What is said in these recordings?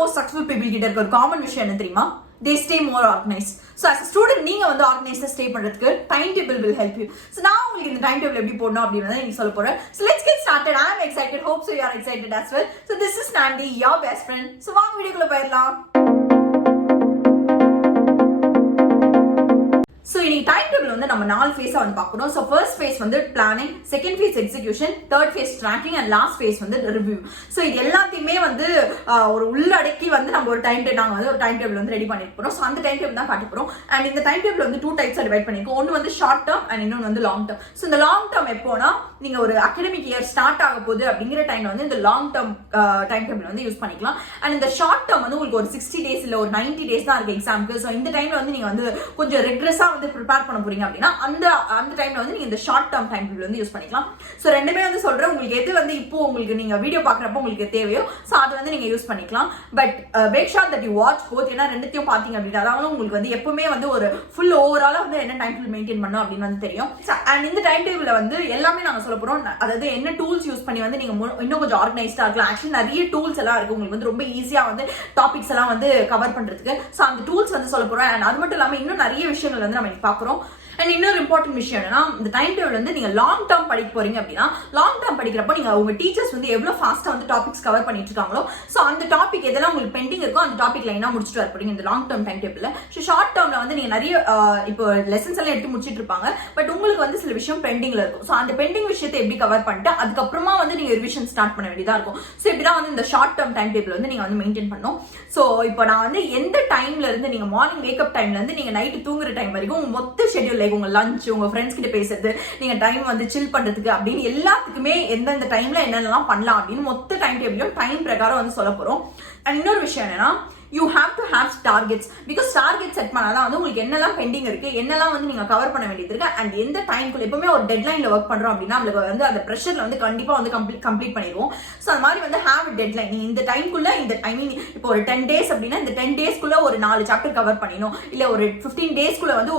most successful people கிட்ட இருக்க ஒரு காமன் விஷயம் என்ன தெரியுமா? They stay more organized. So as a student நீங்க வந்து organized stay பண்றதுக்கு time table will help you. So நான் உங்களுக்கு இந்த time table எப்படி போடணும் அப்படிங்கறத நீங்க சொல்ல போறேன். So let's get started. I am excited. Hope so you are excited as well. So this is Nandi, your best friend. So வாங்க வீடியோக்குள்ள போயிடலாம். So இன்னைக்கு டைம் டேபிள் வந்து நம்ம 4 ஃபேஸா வந்து பார்க்கணும். So first phase வந்து planning, second phase execution, third phase tracking and last phase வந்து review. So இது எல்லாத்தையுமே வந்து ஒரு உள்ளடக்கி வந்து நம்ம ஒரு டைம் நாங்க வந்து ஒரு டைம் டேபிள் வந்து ரெடி பண்ணிட்டு போறோம். So அந்த டைம் டேபிள் தான் காட்ட போறோம். And இந்த டைம் டேபிள் வந்து 2 டைப்ஸா டிவைட் பண்ணிருக்கோம். ஒன்னு வந்து ஷார்ட் டர்ம் and இன்னொன்னு வந்து லாங் டர்ம். So இந்த லாங் டர்ம் எப்போனா நீங்க ஒரு அகாடமிக் இயர் ஸ்டார்ட் ஆக போகுது அப்படிங்கிற டைம்ல வந்து இந்த லாங் டர்ம் டைம் டேபிள் வந்து யூஸ் பண்ணிக்கலாம். And இந்த ஷார்ட் டர்ம் வந்து உங்களுக்கு ஒரு 60 டேஸ் இல்ல ஒரு 90 டேஸ் தான் இருக்கு எக்ஸாம்க்கு. So இந்த டைம்ல வந்து நீங்க வந்து கொஞ்சம் ரெக்ரெஸா வந்து ப்ரிப்பேர் பண்ண போறீங்க அப்படின்னா அந்த டைம்ல வந்து நீங்க இந்த ஷார்ட் டர்ம் டைம் டேபிள் வந்து யூஸ் பண்ணிக்கலாம். சோ ரெண்டுமே வந்து சொல்றேன், உங்களுக்கு எது வந்து இப்போ உங்களுக்கு நீங்க வீடியோ பாக்குறப்ப உங்களுக்கு தேவையோ சோ அது வந்து நீங்க யூஸ் பண்ணிக்கலாம். But make sure that you watch both. ஏன்னா ரெண்டுத்தையும் பாத்தீங்க அப்படின்னா அதாவது உங்களுக்கு வந்து எப்பவுமே வந்து ஒரு ஃபுல் ஓவராலா வந்து என்ன டைம் டேபிள் மெயின்டைன் பண்ணணும் அப்படின்னு வந்து தெரியும். அண்ட் இந்த டைம் டேபிள்ல வந்து எல்லாமே நாங்க சொல்ல போறோம். அதாவது என்ன டூல்ஸ் யூஸ் பண்ணி வந்து நீங்க இன்னும் கொஞ்சம் ஆர்கனைஸ்டா இருக்கலாம். ஆக்சுவலி நிறைய டூல்ஸ் எல்லாம் இருக்கு உங்களுக்கு வந்து ரொம்ப ஈஸியா வந்து டாபிக்ஸ் எல்லாம் வந்து கவர் பண்றதுக்கு. சோ அந்த டூல்ஸ் வந்து சொல்ல போறோம். அண்ட் அது மட்டும் இல்லாம இன்னும் நிறைய விஷயங்கள் வந்து நம்ம பாக்குறோம். அண்ட் இன்னொரு இம்பார்ட்டன்ட் விஷயம் என்னன்னா இந்த டைம் டேபிள் வந்து நீங்க லாங் டர்ம் படிக்க போறீங்க அப்படின்னா லாங் டர்ம் படிக்கிறப்போ நீங்க உங்க டீச்சர்ஸ் வந்து எவ்வளவு ஃபாஸ்டா வந்து டாபிக்ஸ் கவர் பண்ணிட்டு இருக்காங்களோ சோ அந்த டாபிக் எதெல்லாம் உங்களுக்கு பெண்டிங் இருக்கோ அந்த டாபிக் லைனா முடிச்சுட்டு வர போறீங்க இந்த லாங் டர்ம் டைம் டேபிள்ல. ஸோ ஷார்ட் டர்ம்ல வந்து நீங்க நிறைய இப்போ லெசன்ஸ் எல்லாம் எடுத்து முடிச்சிட்டு இருப்பாங்க. பட் உங்களுக்கு வந்து சில விஷயம் பெண்டிங்ல இருக்கும். ஸோ அந்த பெண்டிங் விஷயத்தை எப்படி கவர் பண்ணிட்டு அதுக்கப்புறமா வந்து நீங்க ரிவிஷன் ஸ்டார்ட் பண்ண வேண்டியதா இருக்கும். ஸோ இப்படிதான் வந்து இந்த ஷார்ட் டர்ம் டைம் டேபிள் வந்து நீங்க வந்து மெயின்டைன் பண்ணணும். ஸோ இப்போ நான் வந்து எந்த டைம்ல இருந்து நீங்க மார்னிங் வேக்கப் டைம்ல இருந்து நீங்க நைட்டு தூங்குற டைம் வரைக்கும் உங்க மொத்த ஷெட்யூல் லைக் உங்க லஞ்ச் உங்க ஃப்ரெண்ட்ஸ் கிட்ட பேசுறது நீங்க டைம் வந்து சில் பண்றதுக்கு அப்படின்னு எல்லாத்துக்குமே எந்தெந்த டைம்ல என்னென்னலாம் பண்ணலாம் அப்படின்னு மொத்த டைம் டேபிளும் டைம் பிரகாரம் வந்து சொல்ல போறோம். அண்ட் இன்னொரு விஷயம் என்னன்னா you have to have targets because target set பண்ணாதான் வந்து உங்களுக்கு என்னெல்லாம் பெண்டிங் இருக்கு என்னெல்லாம் வந்து நீங்க கவர் பண்ண வேண்டியது இருக்கு அண்ட் எந்த டைம்க்குள்ள எப்பவுமே ஒரு டெட்லைன்ல ஒர்க் பண்றோம் அப்படின்னா நம்மளுக்கு வந்து அந்த பிரஷர்ல வந்து கண்டிப்பா வந்து கம்ப்ளீட் பண்ணிடுவோம். ஸோ அந்த மாதிரி வந்து ஹேவ் அ டெட்லைன். நீங்க இந்த டைம்க்குள்ள இந்த ஐ மீன் இப்போ ஒரு 10 டேஸ் அப்படின்னா இந்த 10 டேஸ்க்குள்ள ஒரு 4 சாப்டர் கவர் பண்ணிடணும் இல்ல ஒரு 15 டேஸ்க்குள்ள வந்து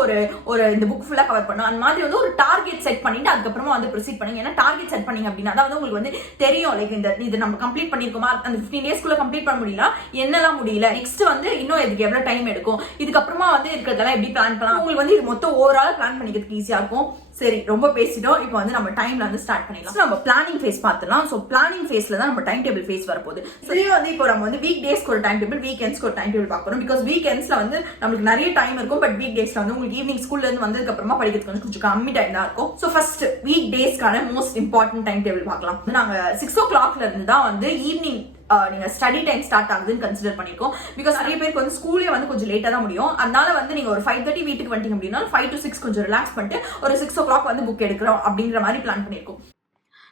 ஒரு இந்த புக் ஃபுல்லா கவர் பண்ணணும். அந்த மாதிரி வந்து ஒரு டார்கெட் செட் பண்ணிட்டு அதுக்கப்புறமா வந்து ப்ரொசீட் பண்ணுங்க. ஏன்னா டார்கெட் செட் பண்ணீங்க அப்படின்னா அதாவது உங்களுக்கு வந்து தெரியும் லைக் இந்த இது நம்ம கம்ப்ளீட் பண்ணிருக்கோமா அந்த 15 டேஸ்க்குள்ள கம்ப்ளீட் பண்ண முடியல என்னெல்லாம் முடியல நெக்ஸ்ட் வந்து இன்னும் இதுக்கு எவ்வளவு டைம் எடுக்கும் இதுக்கப்புறமா வந்து இருக்கிறதெல்லாம் எப்படி பிளான் பண்ணலாம் உங்களுக்கு வந்து இது மொத்தம் ஓவரால் பிளான் பண்ணிக்கிறதுக்கு ஈஸியா இருக்கும். சரி ரொம்ப பேசிட்டோம். இப்போ வந்து நம்ம டைம்ல வந்து ஸ்டார்ட் பண்ணிடலாம். நம்ம பிளானிங் ஃபேஸ் பார்த்துலாம். ஸோ பிளானிங் ஃபேஸ்ல தான் நம்ம டைம் டேபிள் ஃபேஸ் வரப்போகுது. இதுலயும் வந்து இப்போ நம்ம வந்து வீக் டேஸ்க்கு ஒரு டைம் டேபிள் வீக்கெண்ட்ஸ்க்கு ஒரு டைம் டேபிள் பார்க்கணும். பிகாஸ் வீக்கெண்ட்ஸ்ல வந்து நம்மளுக்கு நிறைய டைம் இருக்கும். பட் வீக் டேஸ்ல வந்து உங்களுக்கு ஈவினிங் ஸ்கூல்ல இருந்து வந்ததுக்கு அப்புறமா படிக்கிறதுக்கு கொஞ்சம் கம்மி டைம் தான் இருக்கும். So first week டேஸ்க்கான most important time table பார்க்கலாம். நாங்க 6 o'clock இருந்து தான் வந்து ஈவினிங் நீங்க ஸ்டடி டைம் ஸ்டார்ட் ஆகுதுன்னு கன்சிடர் பண்ணிருக்கோம். பிகாஸ் நிறைய பேருக்கு வந்து ஸ்கூலே வந்து கொஞ்சம் லேட்டா தான் முடியும். அதனால வந்து நீங்க ஒரு 5:30 வீட்டுக்கு வந்துட்டீங்க அப்படின்னா 5 to 6 கொஞ்சம் ரிலாக்ஸ் பண்ணிட்டு ஒரு 6 o'clock வந்து புக் எடுக்கிறோம் அப்படிங்கிற மாதிரி பிளான் பண்ணிருக்கோம்.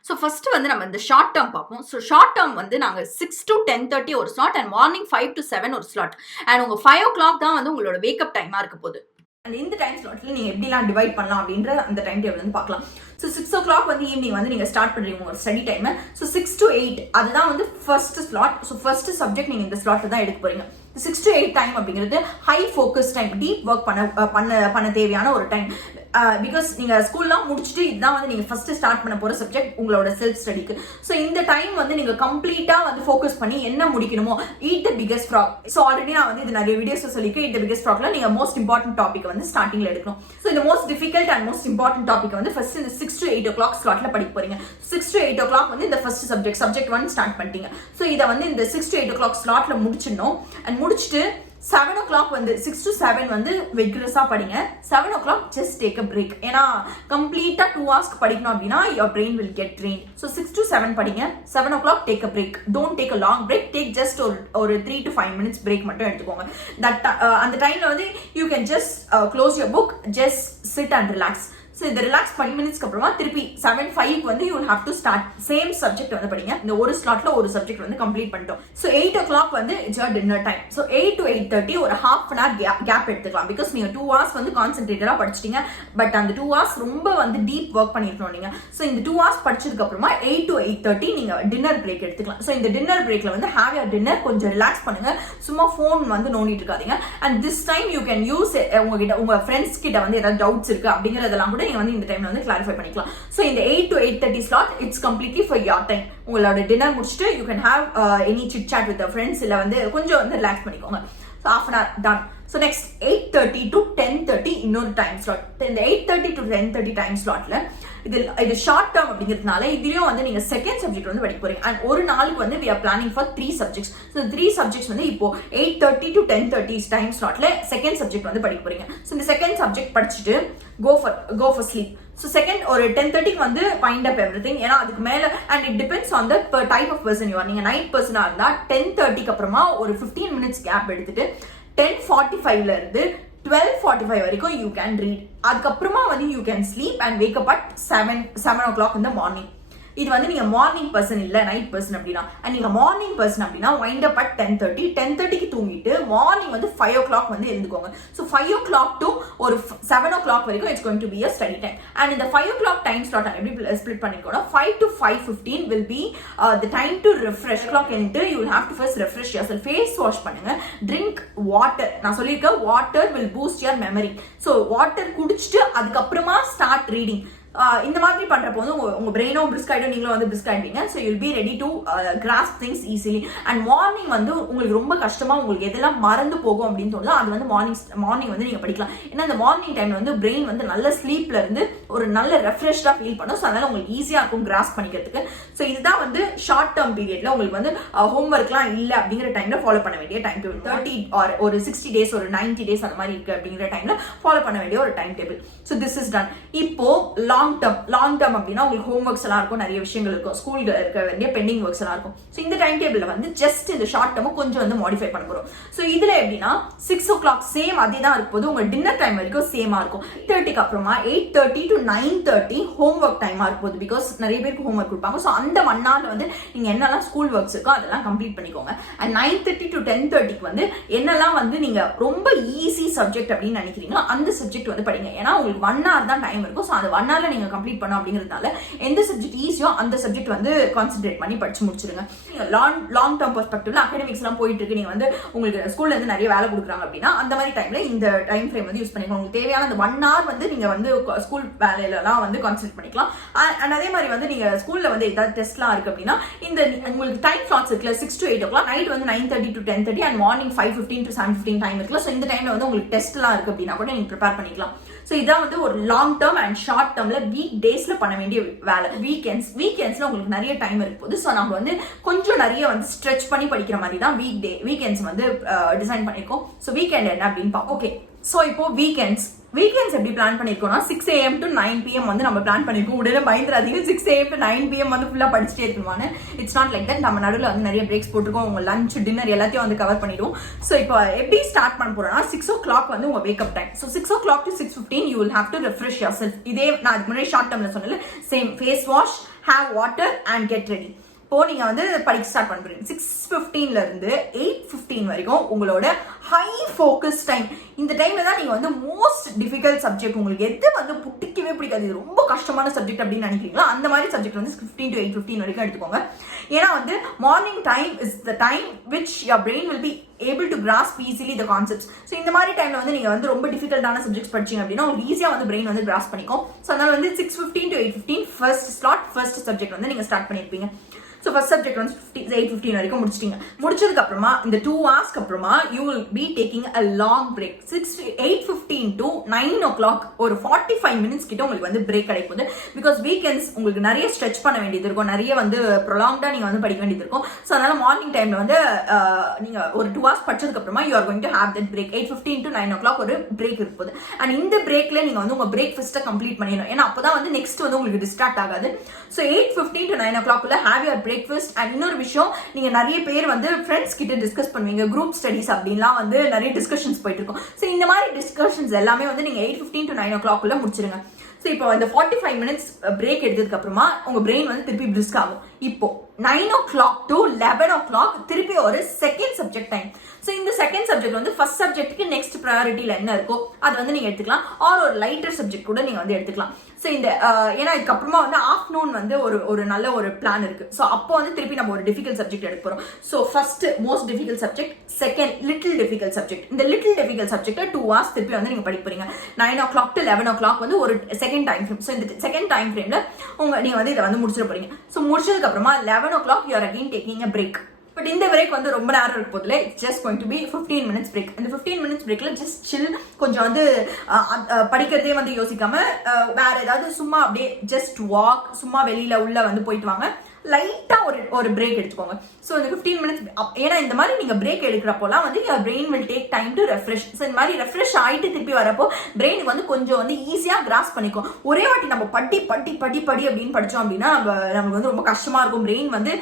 ஸோ ஃபர்ஸ்ட் வந்து நம்ம இந்த ஷார்ட் டேர்ம் பார்ப்போம். ஸோ ஷார்ட் டேர்ம் வந்து நாங்கள் 6 to 10:30 ஒரு ஸ்லாட் அண்ட் மார்னிங் 5 to 7 ஒரு ஸ்லாட் அண்ட் உங்க 5 o'clock தான் வந்து உங்களோட வேக்கப் டைமா இருக்க போகுது. அண்ட் இந்த டைம் ஸ்லாட்ல நீங்க எப்படிலாம் டிவைட் பண்ணலாம் அப்படின்ற அந்த டைம் டேபிள் வந்து பார்க்கலாம். ஸோ 6 o'clock வந்து ஈவினிங் வந்து நீங்க ஸ்டார்ட் பண்றீங்க ஒரு ஸ்டடி டைம். ஸோ 6 to 8 அதுதான் வந்து first slot. So first subject நீங்க இந்த ஸ்லாட்ல தான் எடுக்க போறீங்க. 6 to 8 டைம் அப்படிங்கிறது high focus time deep work பண்ண தேவையான ஒரு டைம். பிகாஸ் நீங்க ஸ்கூல்லாம் முடிச்சுட்டு இதுதான் வந்து நீங்க ஃபர்ஸ்ட் ஸ்டார்ட் பண்ண போற சப்ஜெக்ட் உங்களோட செல்ஃப் ஸ்டடிக்கு. ஸோ இந்த டைம் வந்து நீங்க கம்ப்ளீட்டா வந்து ஃபோக்கஸ் பண்ணி என்ன முடிக்கணுமோ eat the biggest frog. So already நான் வந்து இது நிறைய வீடியோஸ் சொல்லிருக்கேன். ஈட் த பிகெஸ்ட் ஃப்ராக்ல நீங்க மோஸ்ட் இம்பார்ட்டன்ட் டாபிக் வந்து ஸ்டார்டிங்ல எடுக்கணும். ஸோ இந்த most difficult and most important topic வந்து ஃபர்ஸ்ட் இந்த 6 to 8 o'clock ஸ்லாட்ல படிக்க போறீங்க. 6 to 8 o'clock வந்து இந்த ஃபர்ஸ்ட் சப்ஜெக்ட் 1 ஸ்டார்ட் பண்ணிட்டீங்க. ஸோ இதை வந்து இந்த 6 to 8 o'clock ஸ்லாட்ல முடிச்சிடணும். அண்ட் முடிச்சுட்டு 7 o'clock வந்து 6 to 7 வந்து விக்ரஸா படிங்க. 7 o'clock just take a break. ஏன்னா கம்ப்ளீட்டா 2 hours படிக்கணும் அப்படின்னா your brain will get drained. So 6 to 7 படிங்க. 7 o'clock take a break. Don't take a long break. Take just ஒரு 3 to 5 minutes break மட்டும் எடுத்துக்கோங்க. அந்த டைம்ல வந்து you can just close your book, just sit and relax. So இந்த relax 5 மினிட்ஸ்க்கு அப்புறமா திருப்பி 7:05 வந்து you will have to start same subject வந்து படிங்க. இந்த ஒரு ஸ்லாட்ல ஒரு சப்ஜெக்ட் வந்து கம்ப்ளீட் பண்ணிட்டோம். So 8 o'clock வந்து it's your dinner time. So 8 to 8:30 ஒரு half an hour கேப் எடுத்துக்கலாம். பிகாஸ் நீங்க 2 hours வந்து கான்சென்ட்ரேட்டடா படிச்சிட்டீங்க. பட் அந்த 2 hours ரொம்ப வந்து டீப் ஒர்க் பண்ணிருக்கணும் நீங்க. So இந்த 2 hours படிச்சதுக்கு அப்புறமா 8 to 8:30 நீங்க டின்னர் பிரேக் எடுத்துக்கலாம். So இந்த டின்னர் பிரேக்ல வந்து have your dinner கொஞ்சம் ரிலாக்ஸ் பண்ணுங்க. சும்மா போன் வந்து நோண்டிட்டு இருக்காதீங்க. And this time you can use உங்க ஃப்ரெண்ட்ஸ் கிட்ட வந்து ஏதாவது டவுட்ஸ் இருக்கு அப்படிங்கறதெல்லாம் கூட நீங்க வந்து இந்த டைம்ல வந்து கிளாரிஃபை பண்ணிக்கலாம். ஸோ இந்த 8 to 8:30 slot it's completely for your time. உங்களோட டின்னர் முடிச்சுட்டு you can have any chit chat with friends, இல்ல வந்து கொஞ்சம் வந்து ரிலாக்ஸ் பண்ணிக்கோங்க. So half an hour done. So next 8:30 to 10:30 இன்னொரு டைம் ஸ்லாட். இந்த 8:30 to 10:30 டைம் ஸ்லாட்ல இது ஷார்ட் டேர்ம் அப்படிங்கிறதுனால இதுலயும் வந்து நீங்க செகண்ட் சப்ஜெக்ட் வந்து படிக்க போறீங்க. அண்ட் ஒரு நாளுக்கு வந்து we are planning for 3 subjects. So 3 subjects வந்து இப்போ 8:30 to 10:30 டைம் ஸ்லாட்ல செகண்ட் சப்ஜெக்ட் வந்து படிக்க போறீங்க. So இந்த செகண்ட் சப்ஜெக்ட் படிச்சுட்டு go for sleep. So second ஒரு 10:30க்கு வந்து find up everything. ஏன்னா அதுக்கு மேல and it depends on the type of person you are. நீங்க நைட் பர்சனா இருந்தா 10:30க்கு அப்புறமா ஒரு 15 minutes கேப் எடுத்துட்டு 10:45ல இருந்து 12:45 வரைக்கும் you can read. அதுக்கப்புறமா வந்து you can sleep and wake up at 7 o'clock in the morning. இது வந்து நீங்க மார்னிங் பர்சன் இல்ல நைட் பர்சன் அப்படின்னா, அண்ட் நீங்க மார்னிங் பர்சன் அப்படின்னா வைண்ட் அப் அட் 10:30க்கு தூங்கிட்டு மார்னிங் வந்து 5 o'clock வந்து எழுந்துக்கோங்க. ஸோ 5 o'clock to ஒரு 7 o'clock வரைக்கும் it's going to be a study time. And இந்த 5 o'clock டைம் ஸ்லாட் எப்படி split பண்ணிக்கோனா 5 to 5:15 will be the time to refresh. Clock into you will have to first refresh yourself. Face wash பண்ணுங்க, drink water. நான் சொல்லியிருக்கேன் water will boost your memory. So water குடிச்சிட்டு அதுக்கப்புறமா start reading. இந்த மாதிரி பண்றப்போ வந்து உங்க பிரெயினோ பிரிஸ்க் ஆயிடும், நீங்களும் வந்து பிரிஸ்க் ஆயிட்டீங்க. So you'll be ready to grass things easily. And morning வந்து உங்களுக்கு ரொம்ப கஷ்டமா உங்களுக்கு எதெல்லாம் மறந்து போகும் அப்படின்னு தோணுதோ அது வந்து மார்னிங் வந்து நீங்க படிக்கலாம். ஏன்னா அந்த மார்னிங் டைம்ல வந்து பிரெயின் வந்து நல்ல ஸ்லீப்ல இருந்து ஒரு நல்ல ரெஃப்ரெஷ்டா ஃபீல் பண்ணும். ஸோ அதனால உங்களுக்கு ஈஸியா இருக்கும் கிராஸ்ப் பண்ணிக்கிறதுக்கு. ஸோ இதுதான் வந்து ஷார்ட் டேர்ம் பீரியட்ல உங்களுக்கு வந்து ஹோம்ஒர்க்லாம் இல்லை அப்படிங்கிற டைம்ல ஃபாலோ பண்ண வேண்டிய டைம் டேபிள். 30 ஒரு 60 days ஒரு 90 days அந்த மாதிரி இருக்கு அப்படிங்கிற டைம்ல ஃபாலோ பண்ண வேண்டிய ஒரு time table. So this is done. இப்போ லாங் டேர்ம் அப்படின்னா உங்களுக்கு ஹோம் ஒர்க்ஸ் எல்லாம் இருக்கும், நிறைய விஷயங்கள் இருக்கும், ஸ்கூல்ல இருக்க வேண்டிய பெண்டிங் ஒர்க்ஸ் எல்லாம் இருக்கும். ஸோ இந்த டைம் டேபிள்ல வந்து ஜஸ்ட் இந்த ஷார்ட் டேர்ம் கொஞ்சம் வந்து மாடிஃபை பண்ண போறோம். ஸோ இதுல எப்படின்னா 6 o'clock சேம் அதே தான் இருக்கும் போது உங்க டின்னர் டைம் வரைக்கும் சேமா இருக்கும். 8:30க்கு அப்புறமா 8:30 to 9:30 ஹோம் ஒர்க் டைமா இருக்கும் பிகாஸ் நிறைய பேருக்கு ஹோம் ஒர்க் கொடுப்பாங்க. ஸோ அந்த 1 hour வந்து நீங்க என்னெல்லாம் ஸ்கூல் ஒர்க்ஸ் இருக்கோ அதெல்லாம் கம்ப்ளீட் பண்ணிக்கோங்க. அண்ட் 9:30 to 10:30க்கு வந்து என்னெல்லாம் வந்து நீங்க ரொம்ப ஈஸி சப்ஜெக்ட் அப்படின்னு நினைக்கிறீங்களோ அந்த சப்ஜெக்ட் வந்து படிங்க. ஏன்னா உங்களுக்கு 1 hour தான் டைம் இருக்கும். ஸோ அந்த 1 hourல நீங்க கம்ப்ளீட் பண்ணணும் அப்படிங்கிறதுனால எந்த சப்ஜெக்ட் ஈஸியோ அந்த சப்ஜெக்ட் வந்து கான்சென்ட்ரேட் பண்ணி படிச்சு முடிச்சிருங்க. லாங் டேர்ம் பெர்ஸ்பெக்டிவ்ல அகாடமிக்ஸ் எல்லாம் போயிட்டு இருக்கு, நீங்க வந்து உங்களுக்கு ஸ்கூல்ல இருந்து நிறைய வேலை கொடுக்குறாங்க அப்படின்னா அந்த மாதிரி டைம்ல இந்த டைம் ஃப்ரேம் வந்து யூஸ் பண்ணிக்கலாம். உங்களுக்கு தேவையான அந்த 1 hour வந்து நீங்க வந்து ஸ்கூல் வேலையில எல்லாம் வந்து கான்சென்ட்ரேட் பண்ணிக்கலாம். அண்ட் அதே மாதிரி வந்து நீங்க ஸ்கூல்ல வந்து ஏதாவது டெஸ்ட்லாம் இருக்கு அப்படின்னா இந்த உங்களுக்கு டைம் ஸ்லாட்ஸ் இருக்குல்ல 6 to 8 o'clock, நைட் வந்து 9:30 to 10:30 and morning 5:15 to 7:15 time இருக்குல்ல. ஸோ இந்த டைம்ல வந்து உங்களுக்கு டெஸ்ட் எல்லாம் இருக்கு அப்படின்னா கூட நீங்க ப்ரிப்பேர் பண்ணிக்கலாம். ஸோ இதான் வந்து ஒரு லாங் டேர்ம் அண்ட் ஷார்ட் டேர்ம்ல வீக் டேஸ்ல பண்ண வேண்டிய வேலை. வீக்கெண்ட்ஸ்ல உங்களுக்கு நிறைய டைம் இருக்கும் போது ஸோ நம்ம வந்து கொஞ்சம் நிறைய வந்து ஸ்ட்ரெச் பண்ணி படிக்கிற மாதிரி தான் வீக்கெண்ட்ஸ் வந்து டிசைன் பண்ணிருக்கோம். ஸோ வீக்கெண்ட் என்ன அப்படின்னு பார்ப்போம். ஓகே, ஸோ இப்போ வீக்கெண்ட்ஸ் எப்படி பிளான் பண்ணிருக்கோம்னா 6 AM to 9 PM வந்து நம்ம பிளான் பண்ணிருக்கோம். உடனே பயந்துராதீங்க 6 AM to 9 PM வந்து ஃபுல்லா படிச்சுட்டே இருக்கணும்னு. It's not like that. நம்ம நடுவில் வந்து நிறைய பிரேக்ஸ் போட்டிருக்கோம். உங்க லஞ்ச் டின்னர் எல்லாத்தையும் வந்து கவர் பண்ணிடுவோம். ஸோ இப்போ எப்படி ஸ்டார்ட் பண்ண போறோம்னா 6 o'clock வந்து உங்க wake up time. So 6 o'clock to 6:15 you will have to refresh yourself. இதே நான் அதுக்கு முன்னாடி ஷார்ட் டேர்ம்ல சொன்னல same face wash, have water and get ready. இப்போ நீங்க வந்து படிக்க ஸ்டார்ட் பண்றீங்க 6:15ல இருந்து 8:15 வரைக்கும் உங்களோட ஹை ஃபோக்கஸ் டைம். இந்த டைம்ல தான் நீங்க வந்து மோஸ்ட் டிஃபிகல்ட் சப்ஜெக்ட் உங்களுக்கு எது வந்து பிடிக்கவே பிடிக்காது, இது ரொம்ப கஷ்டமான சப்ஜெக்ட் அப்படின்னு நினைக்கிறீங்களா அந்த மாதிரி சப்ஜெக்ட் வந்து 15 to 8:15 வரைக்கும் எடுத்துக்கோங்க. ஏன்னா வந்து morning time is the time which your brain will be able to grasp easily the concepts. So இந்த மாதிரி டைம்ல வந்து நீங்க வந்து ரொம்ப டிஃபிகல்ட்டான சப்ஜெக்ட்ஸ் படிச்சீங்க அப்படின்னா உங்களுக்கு ஈஸியா வந்து பிரெயின் வந்து கிராஸ்ப் பண்ணிக்கும். ஸோ அதனால வந்து 6:15 to 8:15 ஃபர்ஸ்ட் சப்ஜெக்ட் வந்து நீங்க ஸ்டார்ட் பண்ணிருப்பீங்க. ஸோ ஃபர்ஸ்ட் சப்ஜெக்ட் வந்து 8:15 வரைக்கும் முடிச்சதுக்கு அப்புறமா இந்த 2 hours அப்புறமா you will be taking a long break. 8:15 to 9 o'clock ஒரு 45 minutes கிட்ட உங்களுக்கு வந்து பிரேக் கிடைக்கும். பிகாஸ் வீக்கெண்ட்ஸ் உங்களுக்கு நிறைய ஸ்ட்ரெச் பண்ண வேண்டியது இருக்கும், நிறைய வந்து ப்ரொலாங்டா நீங்க வந்து படிக்க வேண்டியது இருக்கும். ஸோ அதனால மார்னிங் டைம்ல வந்து நீங்க ஒரு 2 hours படிச்சதுக்கு அப்புறமா you are going to have that break. 8:15 to 9 o'clock ஒரு பிரேக் இருக்குது. அண்ட் இந்த பிரேக்ல நீங்க வந்து உங்க பிரேக்ஃபாஸ்ட்டை கம்ப்ளீட் பண்ணிடணும். ஏன்னா அப்பதான் வந்து நெக்ஸ்ட் வந்து உங்களுக்கு டிஸ்ட்ராக்ட் ஆகாது. So 8:15 to 9 o'clock have your breakfast. And இன்னொரு விஷயம், நீங்க நிறைய பேர் வந்து ஃப்ரெண்ட்ஸ் கிட்ட டிஸ்கஸ் பண்ணுவீங்க, குரூப் ஸ்டடிஸ் அப்படின்லாம் வந்து நிறைய டிஸ்கஷன்ஸ் போயிட்டு இருக்கும். ஸோ இந்த மாதிரி டிஸ்கஷன்ஸ் எல்லாமே வந்து நீங்க 8:15 to 9 o'clock முடிச்சிருங்க. ஸோ இப்போ இந்த 45 minutes பிரேக் எடுத்ததுக்கு அப்புறமா உங்க பிரெயின் வந்து திருப்பி பிரிஸ்க் ஆகும். இப்போ 9 o'clock to 11 o'clock திருப்பி ஒரு செகண்ட் சப்ஜெக்ட் டைம். ஸோ இந்த செகண்ட் சப்ஜெக்ட் வந்து ஃபர்ஸ்ட் சப்ஜெக்ட்டுக்கு நெக்ஸ்ட் ப்ரையாரிட்டியில் என்ன இருக்கோ அது வந்து நீங்கள் எடுத்துக்கலாம். ஆர் ஒரு லைட்டர் சப்ஜெக்ட் கூட நீங்கள் வந்து எடுத்துக்கலாம். ஸோ இந்த ஏன்னா இதுக்கப்புறமா வந்து ஆஃப்டர்நூன் வந்து ஒரு நல்ல ஒரு பிளான் இருக்கு. ஸோ அப்போ வந்து திருப்பி நம்ம ஒரு டிஃபிகல்ட் சப்ஜெக்ட் எடுக்க போகிறோம். So first most difficult subject, second little difficult subject. இந்த லிட்டில் டிஃபிகல்ட் சப்ஜெக்ட் 2 hours திருப்பி வந்து நீங்கள் படிக்க போறீங்க. 9 o'clock to 11 o'clock வந்து ஒரு செகண்ட் டைம் ஃப்ரேம். ஸோ இந்த செகண்ட் டைம் ஃப்ரேம்ல நீங்கள் வந்து இதை வந்து முடிச்சிட போறீங்க. ஸோ முடிச்சதுக்கு அப்புறமா 11 o'clock you are again taking a break. But இந்த பிரேக் வந்து ரொம்ப நேரம் இருக்க போதில்லை. It's just going to be 15 minutes break. இந்த 15 minutes பிரேக்ல ஜஸ்ட் சில், கொஞ்சம் வந்து படிக்கிறதே வந்து யோசிக்காம வேற ஏதாவது சும்மா அப்படியே ஜஸ்ட் வாக், சும்மா வெளியில உள்ள வந்து போயிட்டு வாங்க. லைட்டா ஒரு பிரேக் எடுத்துக்கோங்க. ஸோ இந்த 15 minutes, ஏன்னா இந்த மாதிரி நீங்க பிரேக் எடுக்கிறப்போலாம் வந்து your brain will take time to refresh. So இந்த மாதிரி ரெஃப்ரெஷ் ஆயிட்டு திருப்பி வரப்போ பிரெயினுக்கு வந்து கொஞ்சம் வந்து ஈஸியா கிராஸ் பண்ணிக்கும். ஒரே வாட்டி நம்ம படி அப்படின்னு படிச்சோம் அப்படின்னா நமக்கு வந்து ரொம்ப கஷ்டமா இருக்கும். பிரெயின் வந்து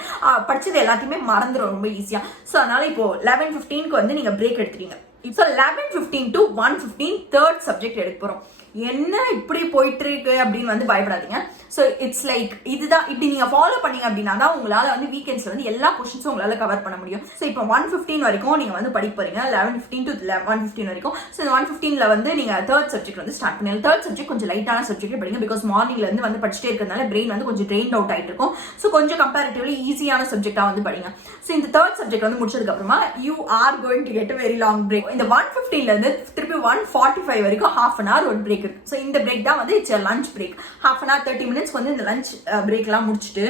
படிச்சது எல்லாத்தையுமே மறந்துடும் ரொம்ப ஈஸியா. ஸோ அதனால இப்போ 11:15க்கு வந்து நீங்க பிரேக் எடுத்துறீங்க. இப்போ 11:15 to 1:15 தேர்ட் சப்ஜெக்ட் எடுக்க போறோம். என்ன இப்படி போயிட்டு இருக்கு அப்படின்னு வந்து பயப்படாதீங்க. ஸோ இட்ஸ் லைக் இதுதான், இப்படி நீங்க ஃபாலோ பண்ணீங்க அப்படின்னா தான் உங்களால வந்து வீக்கெண்ட்ஸ்ல வந்து எல்லா கொஸ்டின்ஸும் உங்களால கவர் பண்ண முடியும். ஸோ இப்போ 1:15 வரைக்கும் நீங்க வந்து படிக்க போறீங்க. 11:15 to 1:15 வரைக்கும். ஸோ 1:15ல வந்து நீங்க தேர்ட் சப்ஜெக்ட் வந்து ஸ்டார்ட் பண்ணுங்க. தேர்ட் சப்ஜெக்ட் கொஞ்சம் லைட்டான சப்ஜெக்ட் படிங்க. பிகாஸ் மார்னிங்ல இருந்து வந்து படிச்சுட்டே இருக்கிறதுனால பிரெயின் வந்து கொஞ்சம் ட்ரெயின் அவுட் ஆயிட்டு இருக்கும். ஸோ கொஞ்சம் கம்பேரிட்டிவ்லி ஈஸியான சப்ஜெக்டா வந்து படிங்க. ஸோ இந்த தேர்ட் சப்ஜெக்ட் வந்து முடிச்சதுக்கு அப்புறமா you are going to get a very long break. இந்த 1:15ல இருந்து திருப்பி 1:45 வரைக்கும் half an hour ஒரு பிரேக் இருக்கு. ஸோ இந்த பிரேக் தான் வந்து it's lunch break. half an hour 30 minutes வந்து இந்த லஞ்ச் பிரேக் எல்லாம் முடிச்சுட்டு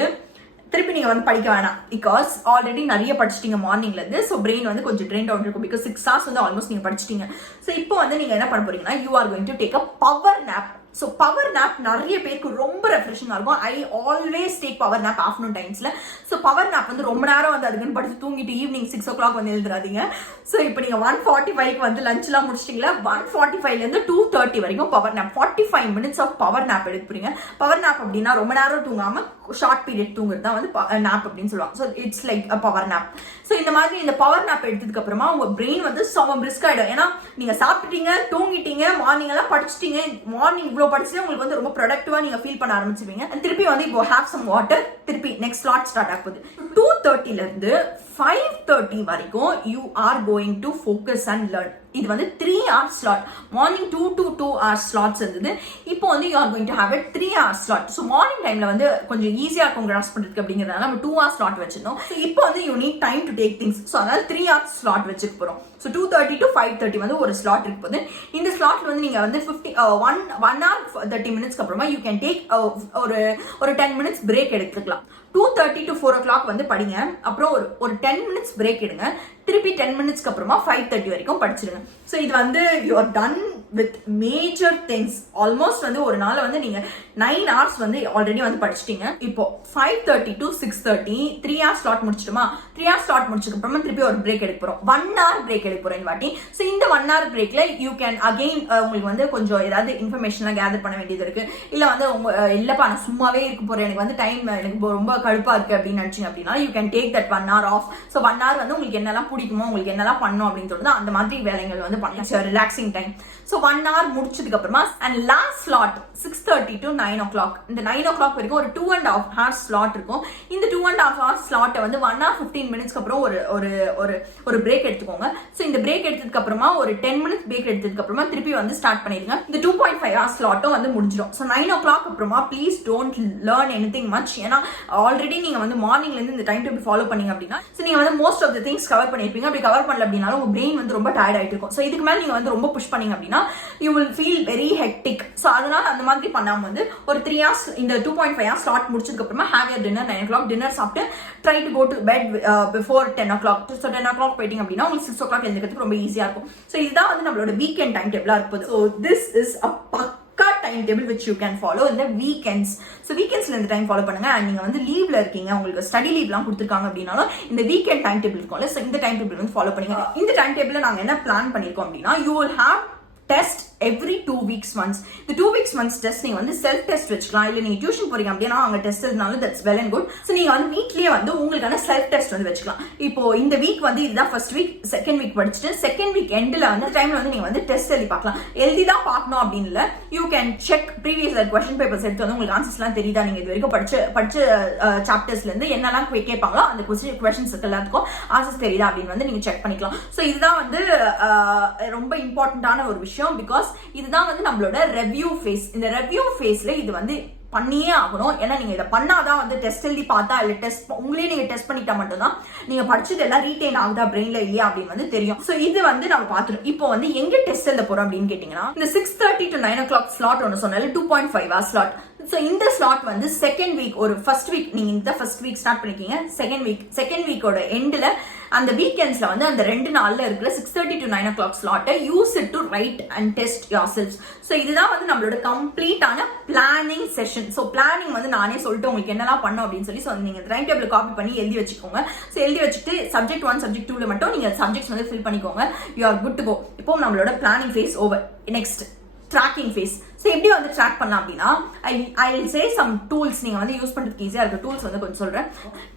திருப்பி நீங்க வந்து படிக்க வேணாம். பிகாஸ் ஆல்ரெடி நிறைய படிச்சிட்டீங்க மார்னிங்ல இருந்து. ஸோ பிரெயின் வந்து கொஞ்சம் ட்ரெயின் அவுட் இருக்கும். பிகாஸ் 6 hours வந்து ஆல்மோஸ்ட் நீங்க படிச்சிட்டீங்க. ஸோ இப்போ வந்து நீங்க என்ன பண்ண போறீங்கன்னா you are going to take a power nap. So power nap நிறைய பேருக்கு ரொம்ப ரெஃப்ரெஷிங்காக இருக்கும். I always take power nap afternoon டைம்ஸ்ல. ஸோ பவர் நேப் வந்து ரொம்ப நேரம் வந்து அதுக்குன்னு படிச்சு தூங்கிட்டு ஈவினிங் 6 o'clock வந்து எழுதுறாதீங்க. ஸோ இப்போ நீங்க 1:45க்கு வந்து லஞ்ச்லாம் முடிச்சிட்டீங்களா, 1:45லேருந்து 2:30 வரைக்கும் power nap, 45 minutes of power nap எடுக்க போறீங்க. பவர் நேப் அப்படின்னா ரொம்ப நேரம் தூங்காம ஷார்ட் பீரியட் தூங்குறது தான் வந்து நேப் அப்படின்னு சொல்லுவாங்க. So it's like a power nap. So இந்த மாதிரி இந்த பவர் நேப் எடுத்ததுக்கு அப்புறமா உங்க பிரெயின் வந்து செம பிரிஸ்க் ஆயிடும். ஏன்னா நீங்க சாப்பிட்டுட்டீங்க, தூங்கிட்டீங்க, மார்னிங் எல்லாம் படிச்சிட்டீங்க. மார்னிங் இவ்வளவு படிச்சு உங்களுக்கு வந்து ரொம்ப ப்ரொடக்டிவா நீங்க ஃபீல் பண்ண ஆரம்பிச்சுவீங்க. திருப்பி வந்து இப்போ ஹேவ் சம் வாட்டர், திருப்பி நெக்ஸ்ட் ஸ்லாட் ஸ்டார்ட் ஆகுது. 2:30ல இருந்து 5:30 வரைக்கும் you are going to focus and learn. இது வந்து 3 hours slot. Morning 2 to 2 hours slots இருந்தது. இப்போ வந்து you are going to have 3 hours slot. So morning டைம்ல வந்து கொஞ்சம் ஈஸியா இருக்கும் கிராஸ் பண்றதுக்கு அப்படிங்கிறதுனால நம்ம 2 hours slot வச்சிருந்தோம். ஸோ இப்போ வந்து you need time to take things. So அதனால 3 hours slot வச்சுக்க போறோம். ஸோ 2:30 to 5:30 வந்து ஒரு ஸ்லாட் இருக்கு போது இந்த ஸ்லாட்ல வந்து நீங்க வந்து 1 hour 30 minutes அப்புறமா யூ கேன் டேக் ஒரு 10 minutes பிரேக் எடுத்துக்கலாம். 2:30 to 4 o'clock வந்து படிங்க. அப்புறம் ஒரு 10 minutes பிரேக் எடுங்க. திருப்பி 10 minutesக்கு அப்புறமா 5:30 வரைக்கும் படிச்சிருங்க. ஸோ இது வந்து you are done with major things. Almost வந்து ஒரு நாள் வந்து நீங்க 9 hours வந்து ஆல்ரெடி வந்து படிச்சிட்டீங்க. இப்போ 5:30 to 6:30 3 hours ஸ்லாட் முடிச்சிட்டோமா. 3 hours ஸ்லாட் முடிச்சதுக்கு அப்புறமா திருப்பி ஒரு பிரேக் எடுக்க போறோம். 1 hour பிரேக் எடுக்க போறோம் இந்த வாட்டி. ஸோ இந்த 1 hour பிரேக்ல யூ கேன் அகெயின் உங்களுக்கு வந்து கொஞ்சம் ஏதாவது இன்ஃபர்மேஷன்லாம் கேதர் பண்ண வேண்டியது இருக்கு. இல்ல வந்து இல்லப்பா நான் சும்மாவே இருக்க போறேன், எனக்கு வந்து டைம் எனக்கு ரொம்ப கடுப்பா இருக்கு அப்படின்னு நினைச்சீங்க அப்படின்னா you can take that 1 hour off. So 1 hour வந்து உங்களுக்கு என்னெல்லாம் பிடிக்குமோ, உங்களுக்கு என்னெல்லாம் பண்ணணும் அப்படின்னு சொல்றது அந்த மாதிரி வேலைகள் வந்து பண்ணலாம். Relaxing time. ஸோ 1 hour முடிச்சதுக்கு அப்புறமா and last slot 6:30 to 9 o'clock. இந்த 9 o'clock வரைக்கும் ஒரு 2.5 hours ஸ்லாட் இருக்கும். இந்த 2.5 hours ஸ்லாட்டை வந்து 1 hour 15 minutesக்கு அப்புறம் ஒரு பிரேக் எடுத்துக்கோங்க. ஸோ இந்த பிரேக் எடுத்ததுக்கு அப்புறமா ஒரு 10 minutes பிரேக் எடுத்ததுக்கு அப்புறமா திருப்பி வந்து ஸ்டார்ட் பண்ணிடுங்க. இந்த 2.5 hours ஸ்லாட்டும் வந்து முடிஞ்சிடும். ஸோ 9 o'clock அப்புறமா please don't learn anything much. ஏன்னா ஆல்ரெடி நீங்க வந்து மார்னிங்ல இருந்து இந்த டைம் டேபிள் ஃபாலோ பண்ணீங்க அப்படின்னா ஸோ நீங்க வந்து most of the things cover பண்ணிருப்பீங்க. அப்படி கவர் பண்ணல அப்படின்னாலும் உங்க பிரெயின் வந்து ரொம்ப டயர்ட் ஆயிட்டு இருக்கும். ஸோ இதுக்கு மேல நீங்க வந்து ரொம்ப புஷ் பண்ணீங்க அப்படின்னா you will feel very hectic. So அதனால அந்த மாதிரி பண்ணாம வந்து ஒரு 3 hours இந்த 2.5 hours ஸ்லாட் முடிச்சதுக்கு அப்புறமா have your dinner 9 o'clock dinner சாப்பிட்டு try to go to bed before 10 o'clock. So 10 o'clock போயிட்டீங்க அப்படின்னா உங்களுக்கு 6 o'clock எழுந்திருக்கிறதுக்கு ரொம்ப ஈஸியா இருக்கும். ஸோ இதுதான் வந்து நம்மளோட வீக்கெண்ட் டைம் டேபிளா இருப்பது. So this is a time table which you can follow in the weekends. So வீக்கெண்ட்ஸ்ல இந்த டைம் ஃபாலோ பண்ணுங்க. அண்ட் நீங்க வந்து லீவ்ல இருக்கீங்க, உங்களுக்கு ஸ்டடி லீவ்லாம் கொடுத்துருக்காங்க அப்படின்னாலும் இந்த வீக்கெண்ட் டைம் டேபிள் இருக்கும்ல, ஸோ இந்த டைம் டேபிள் வந்து ஃபாலோ பண்ணுங்க. இந்த டைம் டேபிள் நாங்க என்ன பிளான் பண்ணிருக்கோம் அப்படின்னா you will have test every 2 weeks once. இந்த 2 weeks once டெஸ்ட் நீங்க வந்து செல்ஃப் டெஸ்ட் வச்சுக்கலாம். இல்ல நீங்க டியூஷன் போறீங்க அப்படின்னா அங்க டெஸ்ட் இருந்தாலும் that's well and good. So நீங்க வந்து வீட்லயே வந்து உங்களுக்கான செல்ஃப் டெஸ்ட் வந்து வச்சுக்கலாம். இப்போ இந்த வீக் வந்து இதுதான் ஃபர்ஸ்ட் வீக், செகண்ட் வீக் படிச்சுட்டு செகண்ட் வீக் எண்ட்ல வந்து டைம்ல வந்து நீங்க வந்து டெஸ்ட் எழுதி பார்க்கலாம். எழுதி தான் பார்க்கணும் அப்படின்னு இல்ல, you can check previous question papers எடுத்து வந்து உங்களுக்கு ஆன்சர்ஸ் எல்லாம் தெரியுதா, நீங்க இது வரைக்கும் படிச்ச சாப்டர்ஸ்ல இருந்து என்னெல்லாம் கேட்பாங்களோ அந்த கொஸ்டின்ஸ் எல்லாத்துக்கும் ஆன்சர்ஸ் தெரியுதா அப்படின்னு வந்து நீங்க செக் பண்ணிக்கலாம். ஸோ இதுதான் வந்து ரொம்ப இம்பார்ட்டன்டான ஒரு விஷயம். பிகாஸ் இதுதான் வந்து நம்மளோட ரெவ்யூ ஃபேஸ். இந்த ரெவ்யூ ஃபேஸ்ல இது வந்து பண்ணியே ஆகணும். ஏன்னா நீங்க இதை பண்ணாதான் வந்து டெஸ்ட் எழுதி பார்த்தா இல்ல டெஸ்ட் உங்களே நீங்க டெஸ்ட் பண்ணிட்டா மட்டும்தான் நீங்க படிச்சது எல்லாம் ரீடைன் ஆகுதா பிரெயின்ல இல்லையா அப்படின்னு வந்து தெரியும். சோ இது வந்து நம்ம பாத்துறோம். இப்போ வந்து எங்க டெஸ்ட் எழுத போறோம் அப்படின்னு கேட்டீங்கன்னா இந்த 6:30 to 9 o'clock ஸ்லாட் ஒன்னு சொன்னால 2.5 hours ஸ்லாட். ஸோ இந்த ஸ்லாட் வந்து செகண்ட் வீக், ஒரு ஃபர்ஸ்ட் வீக் நீங்க இந்த ஃபர்ஸ்ட் வீக் ஸ்டார்ட் பண்ணிக்கீங்க. செகண்ட் வீக்கோட எண்ட்ல அந்த வீக்கெண்ட்ஸ்ல வந்து அந்த 2 நாள்ல இருக்கிற 6:30 to 9 o'clock ஸ்லாட்டை use it to write and test your selves. So இதுதான் வந்து நம்மளோட கம்ப்ளீட்டான பிளானிங் செஷன். ஸோ பிளானிங் வந்து நானே சொல்லிட்டு உங்களுக்கு என்னெல்லாம் பண்ணும் அப்படின்னு சொல்லி நீங்க டைம் டேபிள் காப்பி பண்ணி எழுதி வச்சுக்கோங்க. ஸோ எழுதி வச்சுட்டு சப்ஜெக்ட் 1 சப்ஜெக்ட் 2ல மட்டும் நீங்க சப்ஜெக்ட்ஸ் வந்து ஃபில் பண்ணிக்கோங்க. You are good to go. இப்போ நம்மளோட planning phase over. Next tracking phase. So எப்படி வந்து ட்ராக் பண்ணலாம் அப்படின்னா I will say some tools நீங்க வந்து யூஸ் பண்றதுக்கு ஈஸியா இருக்க டூல்ஸ் வந்து கொஞ்சம் சொல்றேன்.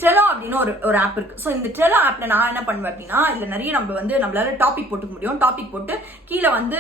ட்ரெலோ அப்படின்னு ஒரு ஆப் இருக்கு. ஸோ இந்த ட்ரெலோ ஆப்ல நான் என்ன பண்ணுவேன் அப்படின்னா இதுல நிறைய நம்மளால டாபிக் போட்டுக்க முடியும். டாபிக் போட்டு கீழே வந்து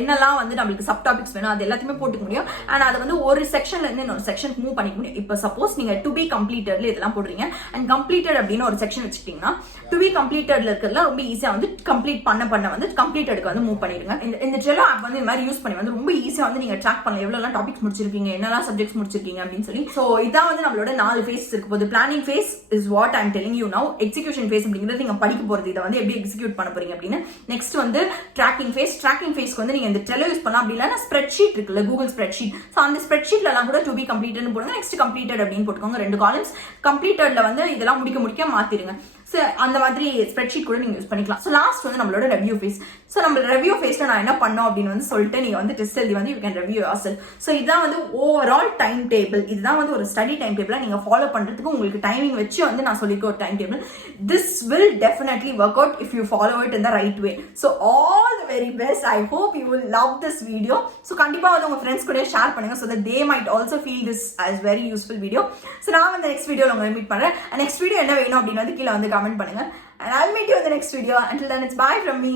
என்னெல்லாம் வந்து நம்மளுக்கு சப் டாபிக்ஸ் வேணும் அது எல்லாத்தையுமே போட்டுக்க முடியும். அண்ட் அதை வந்து ஒரு செக்ஷன்ல இருந்து இன்னொரு செக்ஷனுக்கு மூவ் பண்ணிக்க முடியும். இப்போ சப்போஸ் நீங்க டு பி கம்ப்ளீட்டட்ல இதெல்லாம் போடுறீங்க அண்ட் கம்ப்ளீட்டட் அப்படின்னு ஒரு செக்ஷன் வச்சுக்கிட்டீங்கன்னா டு பி கம்ப்ளீட்டட்ல இருக்கிறதுல ரொம்ப ஈஸியா வந்து கம்ப்ளீட் பண்ண வந்து கம்ப்ளீட்டடுக்கு வந்து மூவ் பண்ணிடுங்க. இந்த ட்ரெலோ ஆப் வந்து இந்த மாதிரி யூஸ் பண்ணி வந்து ரொம்ப ஈஸியா வந்து நீங்க ட்ராக் பண்ணலாம் எவ்வளவு டாபிக்ஸ் முடிச்சிருக்கீங்க, என்னெல்லாம் சப்ஜெக்ட்ஸ் முடிச்சிருக்கீங்க அப்படின்னு சொல்லி. சோ இதான் வந்து நம்மளோட 4 ஃபேஸ் இருக்கு போது. Planning phase is what I am telling you now. Execution phase அப்படிங்கிறது நீங்க படிக்க போறது, இதை வந்து எப்படி எக்ஸிக்யூட் பண்ண போறீங்க அப்படின்னு. நெக்ஸ்ட் வந்து ட்ராக்கிங் ஃபேஸ். ட்ராக்கிங் ஃபேஸ்க்கு வந்து நீங்க இந்த ட்ரெலோ யூஸ் பண்ணலாம். அப்படி இல்லைன்னா ஸ்ப்ரெட் ஷீட் இருக்குல்ல, கூகுள் ஸ்ப்ரெட் ஷீட். ஸோ அந்த ஸ்ப்ரெட் ஷீட்ல எல்லாம் கூட டு பி கம்ப்ளீட்டட் போடுங்க. நெக்ஸ்ட் கம்ப்ளீட்டட் அப்படின்னு போட்டுக்கோங்க. 2 காலம்ஸ் கம்ப்ளீட்டட்ல வந்து இதெல்லாம் முடிக்க மாத்திருங்க. ஸோ அந்த மாதிரி ஸ்ப்ரெட்ஷீட் கூட நீங்க யூஸ் பண்ணிக்கலாம். ஸோ லாஸ்ட் வந்து நம்மளோட ரெவ்யூ ஃபேஸ். ஸோ நம்ம ரெவ்யூ ஃபேஸ்ல நான் என்ன பண்ணோம் அப்படின்னு வந்து சொல்லிட்டு நீங்க வந்து டெஸ்ட் எழுதி வந்து யூ கேன் ரெவ்யூ யோர்செல்ஃப். ஸோ இதுதான் வந்து ஓவரால் டைம் டேபிள். இதுதான் வந்து ஒரு ஸ்டடி டைம் டேபிளா நீங்க ஃபாலோ பண்றதுக்கு உங்களுக்கு டைமிங் வச்சு வந்து நான் சொல்லிக்க ஒரு time table. This will definitely work out if you follow it in the right way. So all the very best. I hope you will love this video. So கண்டிப்பா வந்து உங்க ஃப்ரெண்ட்ஸ் கூட ஷேர் பண்ணுங்க. So that they might also feel this as very useful video. So நான் வந்து next வீடியோல உங்களை meet பண்றேன். நெக்ஸ்ட் வீடியோ என்ன வேணும் அப்படின்னு வந்து கீழே வந்து கமெண்ட் பண்ணுங்க. And I'll meet you in the next video. Until then, it's bye from me.